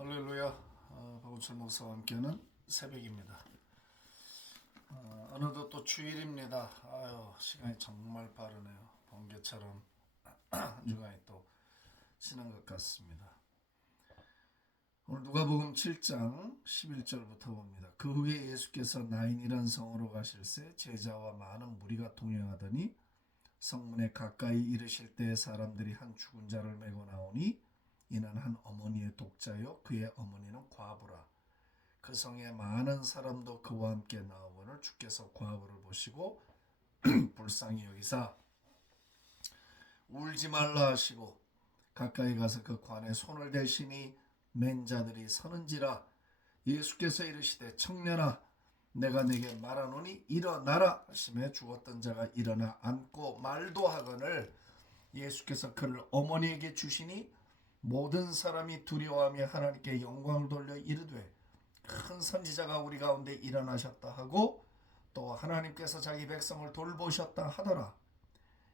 할렐루야. 박우철 목사와 함께하는 새벽입니다. 어느덧 또 주일입니다. 아유, 시간이 정말 빠르네요. 번개처럼 한 주간이 또 지난 것 같습니다. 오늘 누가복음 7장 11절부터 봅니다. 그 후에 예수께서 나인이란 성으로 가실새 제자와 많은 무리가 동행하더니 성문에 가까이 이르실 때 사람들이 한 죽은 자를 메고 나오니 이는 한 어머니의 독자요 그의 어머니는 과부라. 그 성에 많은 사람도 그와 함께 나오거늘 주께서 과부를 보시고 불쌍히 여기사 울지 말라 하시고 가까이 가서 그 관에 손을 대시니 맨 자들이 서는지라. 예수께서 이르시되 청년아 내가 네게 말하노니 일어나라 하시매 죽었던 자가 일어나 앉고 말도 하거늘 예수께서 그를 어머니에게 주시니 모든 사람이 두려워하며 하나님께 영광을 돌려 이르되 큰 선지자가 우리 가운데 일어나셨다 하고 또 하나님께서 자기 백성을 돌보셨다 하더라.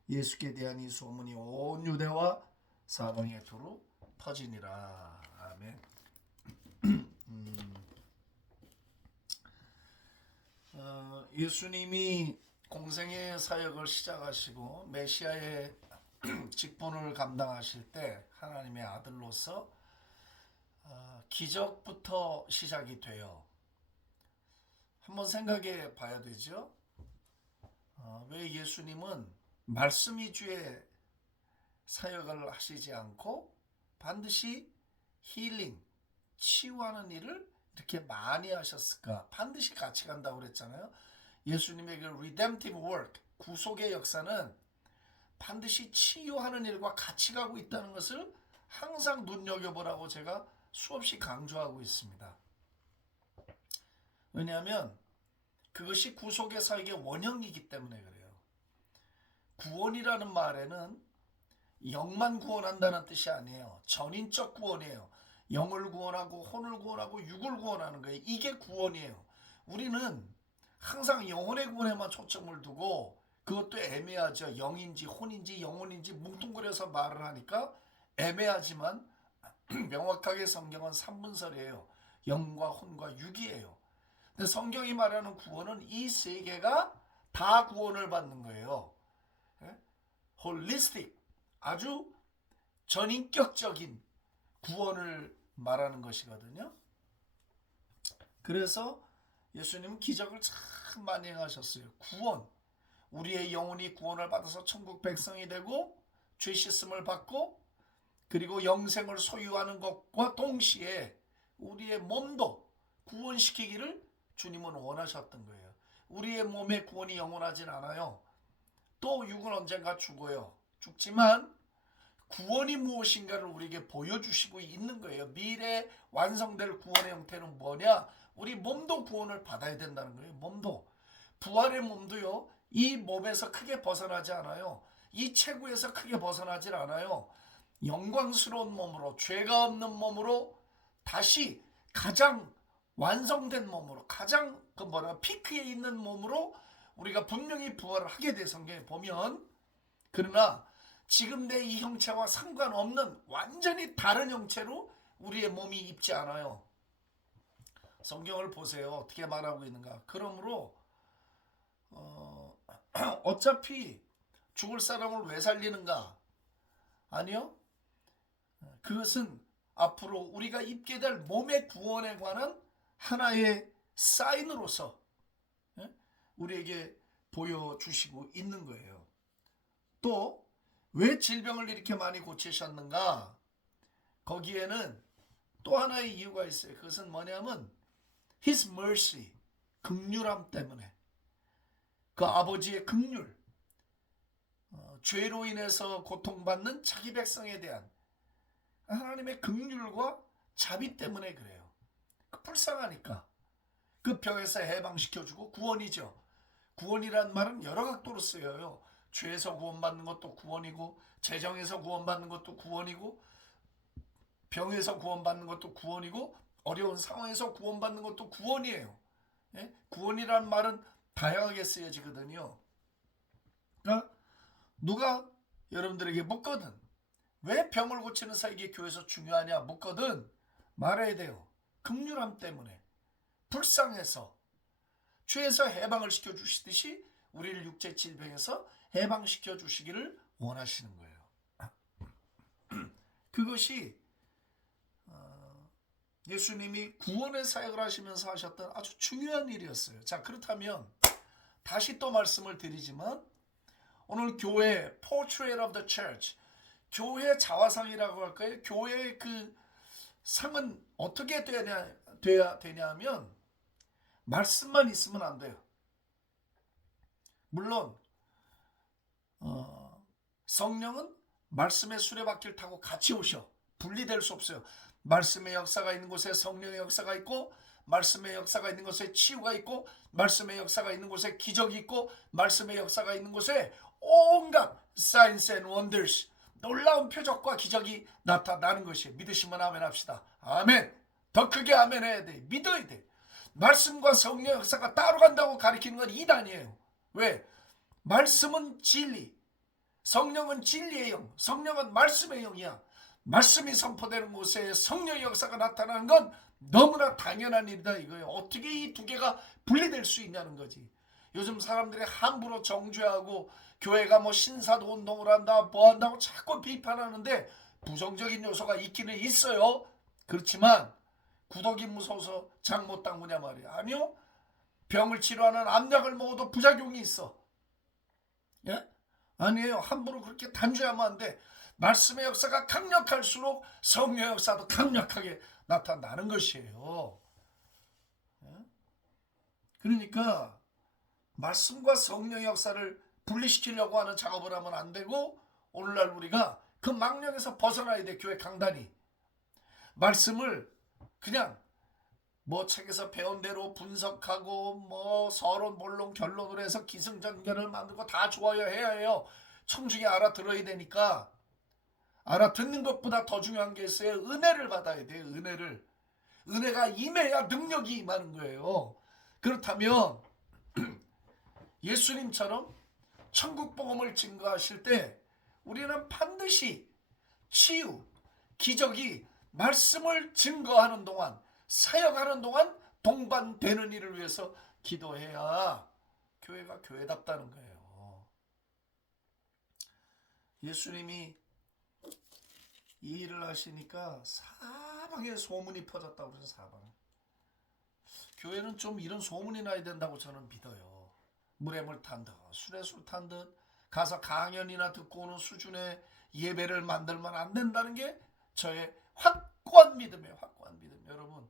예수께 대한 이 소문이 온 유대와 사방에 두루 퍼지니라. 아멘. 예수님이 공생의 사역을 시작하시고 메시아의 직분을 감당하실 때 하나님의 아들로서 기적부터 시작이 돼요. 한번 생각해 봐야 되죠. 왜 예수님은 말씀 위주의 사역을 하시지 않고 반드시 힐링, 치유하는 일을 이렇게 많이 하셨을까? 반드시 같이 간다고 그랬잖아요. 예수님의 그 redemptive work, 구속의 역사는 반드시 치유하는 일과 같이 가고 있다는 것을 항상 눈여겨보라고 제가 수없이 강조하고 있습니다. 왜냐하면 그것이 구속의 사역의 원형이기 때문에 그래요. 구원이라는 말에는 영만 구원한다는 뜻이 아니에요. 전인적 구원이에요. 영을 구원하고 혼을 구원하고 육을 구원하는 거예요. 이게 구원이에요. 우리는 항상 영혼의 구원에만 초점을 두고 그것도 애매하죠. 영인지 혼인지 영혼인지 뭉뚱그려서 말을 하니까 애매하지만 명확하게 성경은 3분설이에요. 영과 혼과 육이에요. 근데 성경이 말하는 구원은 이 세 개가 다 구원을 받는 거예요. 홀리스틱, 아주 전인격적인 구원을 말하는 것이거든요. 그래서 예수님은 기적을 참 많이 행하셨어요. 구원, 우리의 영혼이 구원을 받아서 천국 백성이 되고 죄 씻음을 받고 그리고 영생을 소유하는 것과 동시에 우리의 몸도 구원시키기를 주님은 원하셨던 거예요. 우리의 몸의 구원이 영원하진 않아요. 또 육은 언젠가 죽어요. 죽지만 구원이 무엇인가를 우리에게 보여주시고 있는 거예요. 미래 완성될 구원의 형태는 뭐냐? 우리 몸도 구원을 받아야 된다는 거예요. 몸도. 부활의 몸도요. 이 몸에서 크게 벗어나지 않아요. 이 체구에서 크게 벗어나질 않아요. 영광스러운 몸으로, 죄가 없는 몸으로 다시 가장 완성된 몸으로, 가장 피크에 있는 몸으로 우리가 분명히 부활을 하게 돼 성경에 보면. 그러나 지금 내 이 형체와 상관없는 완전히 다른 형체로 우리의 몸이 입지 않아요. 성경을 보세요. 어떻게 말하고 있는가. 그러므로 어차피 죽을 사람을 왜 살리는가? 아니요. 그것은 앞으로 우리가 입게 될 몸의 구원에 관한 하나의 사인으로서 우리에게 보여주시고 있는 거예요. 또 왜 질병을 이렇게 많이 고치셨는가? 거기에는 또 하나의 이유가 있어요. 그것은 뭐냐면 His mercy, 긍휼함 때문에. 그 아버지의 긍휼, 죄로 인해서 고통받는 자기 백성에 대한 하나님의 긍휼과 자비 때문에 그래요. 불쌍하니까. 그 병에서 해방시켜주고 구원이죠. 구원이란 말은 여러 각도로 쓰여요. 죄에서 구원받는 것도 구원이고 재정에서 구원받는 것도 구원이고 병에서 구원받는 것도 구원이고 어려운 상황에서 구원받는 것도 구원이에요. 구원이란 말은 다양하게 쓰여지거든요. 그러니까 누가 여러분들에게 묻거든 왜 병을 고치는 사역이 교회에서 중요하냐 묻거든 말해야 돼요. 긍휼함 때문에 불쌍해서 죄에서 해방을 시켜주시듯이 우리를 육체 질병에서 해방시켜 주시기를 원하시는 거예요. 그것이 예수님이 구원의 사역을 하시면서 하셨던 아주 중요한 일이었어요. 자, 그렇다면 다시 또 말씀을 드리지만 오늘 교회 Portrait of the Church, 교회 자화상이라고 할까요? 교회의 그 상은 어떻게 돼야 되냐면 말씀만 있으면 안 돼요. 물론 성령은 말씀의 수레바퀴를 타고 같이 오셔. 분리될 수 없어요. 말씀의 역사가 있는 곳에 성령의 역사가 있고, 말씀의 역사가 있는 곳에 치유가 있고, 말씀의 역사가 있는 곳에 기적이 있고, 말씀의 역사가 있는 곳에 온갖 signs and wonders, 놀라운 표적과 기적이 나타나는 것이에요. 믿으시면 아멘 합시다. 아멘. 더 크게 아멘 해야 돼. 믿어야 돼. 말씀과 성령의 역사가 따로 간다고 가리키는 건 이단이에요. 왜? 말씀은 진리, 성령은 진리의 영, 성령은 말씀의 영이야. 말씀이 선포되는 곳에 성령의 역사가 나타나는 건 너무나 당연한 일이다 이거예요. 어떻게 이 두 개가 분리될 수 있냐는 거지. 요즘 사람들이 함부로 정죄하고 교회가 뭐 신사도 운동을 한다 뭐 한다고 자꾸 비판하는데 부정적인 요소가 있기는 있어요. 그렇지만 구더기 무서워서 장 못 담그냐 말이야. 아니요. 병을 치료하는 암약을 먹어도 부작용이 있어. 예? 아니에요. 함부로 그렇게 단죄하면 안 돼. 말씀의 역사가 강력할수록 성령의 역사도 강력하게 나타나는 것이에요. 그러니까 말씀과 성령의 역사를 분리시키려고 하는 작업을 하면 안 되고, 오늘날 우리가 그 망령에서 벗어나야 돼. 교회 강단이 말씀을 그냥 뭐 책에서 배운 대로 분석하고 뭐 서론 본론 결론을 해서 기승전결을 만들고 다 좋아야 해야 해요. 청중이 알아들어야 되니까. 알아듣는 것보다 더 중요한 게 있어요. 은혜를 받아야 돼요. 은혜가 임해야 능력이 임하는 거예요. 그렇다면 예수님처럼 천국 복음을 증거하실 때 우리는 반드시 치유, 기적이 말씀을 증거하는 동안, 사역하는 동안 동반되는 일을 위해서 기도해야 교회가 교회답다는 거예요. 예수님이 이 일을 하시니까 사방에 소문이 퍼졌다고 그래서 사방에. 교회는 좀 이런 소문이 나야 된다고 저는 믿어요. 물에 물 탄 듯, 술에 술 탄 듯, 가서 강연이나 듣고 오는 수준의 예배를 만들면 안 된다는 게 저의 확고한 믿음이에요. 확고한 믿음. 여러분,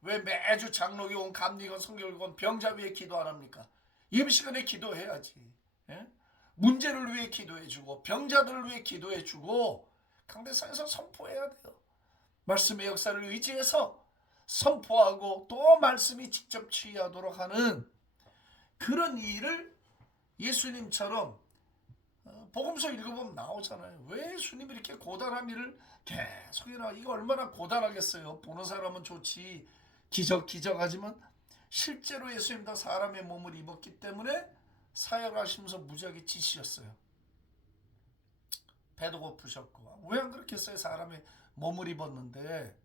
왜 매주 장로교 온 감리건 성결교 온 병자 위에 기도 안 합니까? 예배 시간에 기도해야지. 예? 문제를 위해 기도해주고 병자들을 위해 기도해주고 강대상에서 선포해야 돼요. 말씀의 역사를 의지해서 선포하고 또 말씀이 직접 취하도록 하는 그런 일을 예수님처럼 복음서 읽어보면 나오잖아요. 왜 예수님이 이렇게 고단한 일을 계속해라. 이거 얼마나 고단하겠어요. 보는 사람은 좋지. 기적하지만 실제로 예수님도 사람의 몸을 입었기 때문에 사역하시면서 무지하게 지치셨어요. 배도 고프셨고. 왜 안 그렇겠어요? 사람의 몸을 입었는데.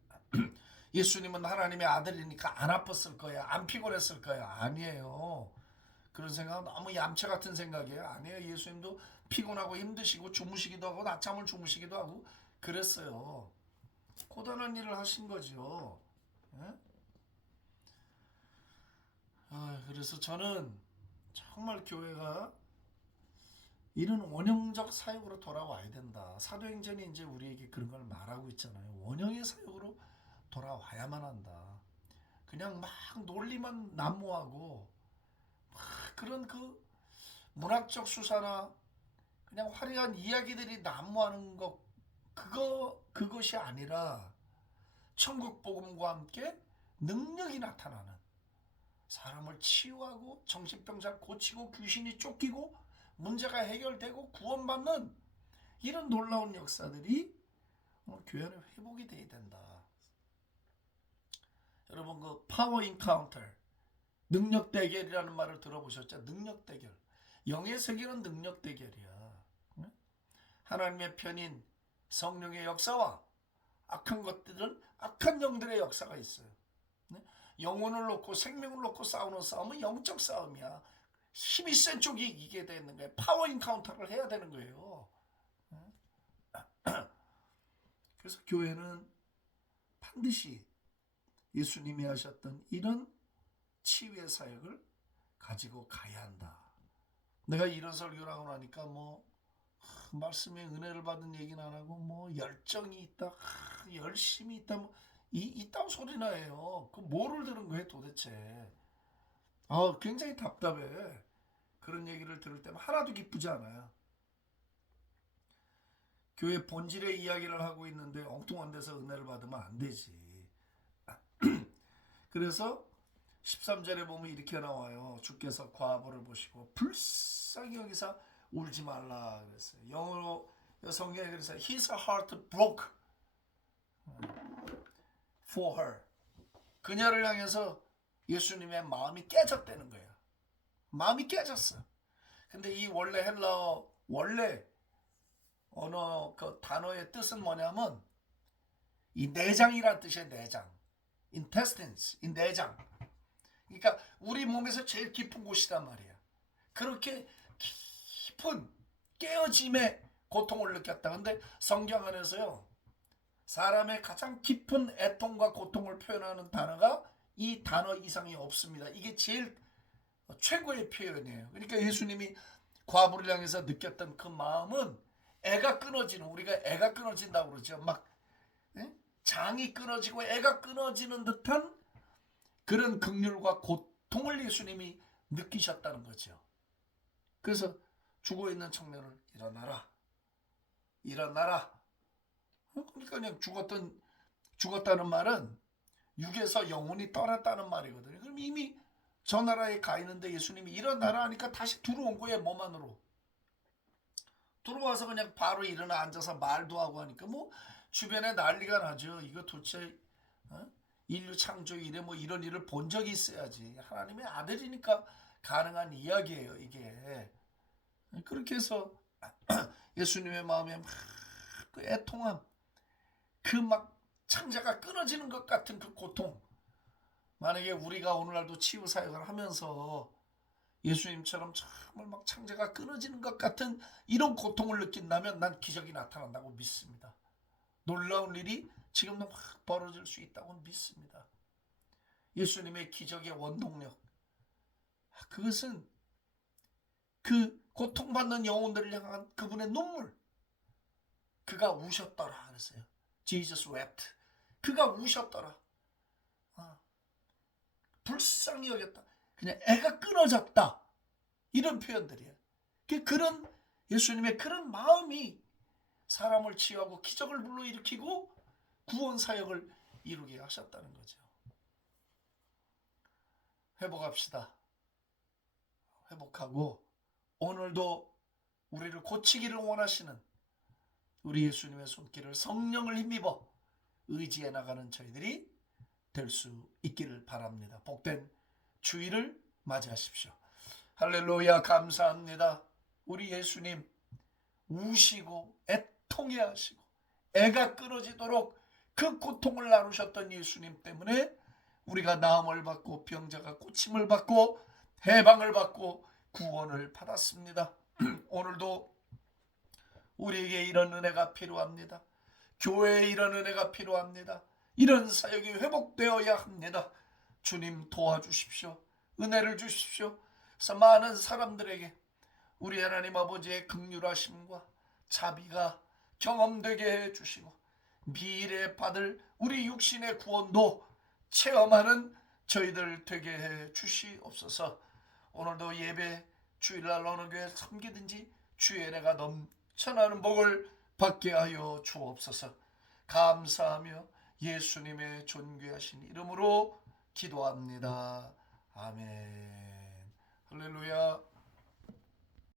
예수님은 하나님의 아들이니까 안 아팠을 거야, 안 피곤했을 거야. 아니에요. 그런 생각은 너무 얌체 같은 생각이에요. 아니에요. 예수님도 피곤하고 힘드시고 주무시기도 하고 낮잠을 주무시기도 하고 그랬어요. 고단한 일을 하신 거죠. 예? 그래서 저는 정말 교회가 이런 원형적 사역으로 돌아와야 된다. 사도행전이 이제 우리에게 그런 걸 말하고 있잖아요. 원형의 사역으로 돌아와야만 한다. 그냥 막 논리만 난무하고 막 그런 그 문학적 수사나 그냥 화려한 이야기들이 난무하는 것, 그것이 아니라 천국 복음과 함께 능력이 나타나는, 사람을 치유하고 정신병자 고치고 귀신이 쫓기고 문제가 해결되고 구원받는 이런 놀라운 역사들이 교회 안에 회복이 돼야 된다. 여러분, 그 파워 인카운터, 능력 대결이라는 말을 들어보셨죠? 능력 대결. 영의 세계는 능력 대결이야. 하나님의 편인 성령의 역사와 악한 것들은 악한 영들의 역사가 있어요. 네? 영혼을 놓고 생명을 놓고 싸우는 싸움은 영적 싸움이야. 힘이 센 쪽이 이기게 되는 거예요. 파워 인카운터를 해야 되는 거예요. 그래서 교회는 반드시 예수님이 하셨던 이런 치유의 사역을 가지고 가야 한다. 내가 이런 설교를 하고 나니까 말씀에 은혜를 받은 얘기는 안 하고 열정이 있다, 열심이 있다, 이딴 소리나 해요. 그 뭐를 들은 거예요 도대체? 굉장히 답답해. 그런 얘기를 들을 때는 하나도 기쁘지 않아요. 교회 본질의 이야기를 하고 있는데 엉뚱한 데서 은혜를 받으면 안 되지. 그래서 13절에 보면 이렇게 나와요. 주께서 과부를 보시고 불쌍히 여기사 울지 말라 그랬어요. 영어로 성경에 그래서 his heart broke for her. 그녀를 향해서 예수님의 마음이 깨졌다는 거예요. 마음이 깨졌어. 근데 이 원래 헬라어 원래 언어 그 단어의 뜻은 뭐냐면 이 내장이란 뜻이에요. 내장. intestines, 이 내장. 그러니까 우리 몸에서 제일 깊은 곳이란 말이야. 그렇게 깊은 깨어짐의 고통을 느꼈다. 근데 성경 안에서요, 사람의 가장 깊은 애통과 고통을 표현하는 단어가 이 단어 이상이 없습니다. 이게 제일 최고의 표현이에요. 그러니까 예수님이 과부를 향해서 느꼈던 그 마음은 애가 끊어지는, 우리가 애가 끊어진다고 그러죠. 막 장이 끊어지고 애가 끊어지는 듯한 그런 긍휼과 고통을 예수님이 느끼셨다는 거죠. 그래서 죽어있는 청년을 일어나라, 일어나라. 그러니까 그냥 죽었다는 말은 육에서 영혼이 떠났다는 말이거든요. 그럼 이미 저 나라에 가 있는데 예수님이 일어나라 하니까 다시 들어온 거예요. 몸 안으로 들어와서 그냥 바로 일어나 앉아서 말도 하고 하니까 주변에 난리가 나죠. 이거 도대체 인류 창조 이래 이런 일을 본 적이 있어야지. 하나님의 아들이니까 가능한 이야기예요 이게. 그렇게 해서 예수님의 마음에 막 그 애통함, 그 막 창자가 끊어지는 것 같은 그 고통. 만약에 우리가 오늘날도 치유 사역을 하면서 예수님처럼 정말 막 창자가 끊어지는 것 같은 이런 고통을 느낀다면 난 기적이 나타난다고 믿습니다. 놀라운 일이 지금도 막 벌어질 수 있다고 믿습니다. 예수님의 기적의 원동력, 그것은 그 고통받는 영혼들을 향한 그분의 눈물. 그가 우셨더라 그랬어요. Jesus wept. 그가 우셨더라. 불쌍히 여겼다. 그냥 애가 끊어졌다. 이런 표현들이에요. 그런 예수님의 그런 마음이 사람을 치유하고 기적을 불러일으키고 구원 사역을 이루게 하셨다는 거죠. 회복합시다. 회복하고 오늘도 우리를 고치기를 원하시는 우리 예수님의 손길을 성령을 힘입어 의지해 나가는 저희들이 될 수 있기를 바랍니다. 복된 주일을 맞이하십시오. 할렐루야. 감사합니다. 우리 예수님 우시고 애통해 하시고 애가 끊어지도록 그 고통을 나누셨던 예수님 때문에 우리가 나음을 받고 병자가 고침을 받고 해방을 받고 구원을 받았습니다. 오늘도 우리에게 이런 은혜가 필요합니다. 교회에 이런 은혜가 필요합니다. 이런 사역이 회복되어야 합니다. 주님 도와주십시오. 은혜를 주십시오. 그래서 많은 사람들에게 우리 하나님 아버지의 긍휼하심과 자비가 경험되게 해주시고 미래에 받을 우리 육신의 구원도 체험하는 저희들 되게 해 주시옵소서. 오늘도 예배 주일날 어느 교회 섬기든지 주의 은혜가 넘쳐나는 복을 받게 하여 주옵소서. 감사하며 예수님의 존귀하신 이름으로 기도합니다. 아멘. 할렐루야.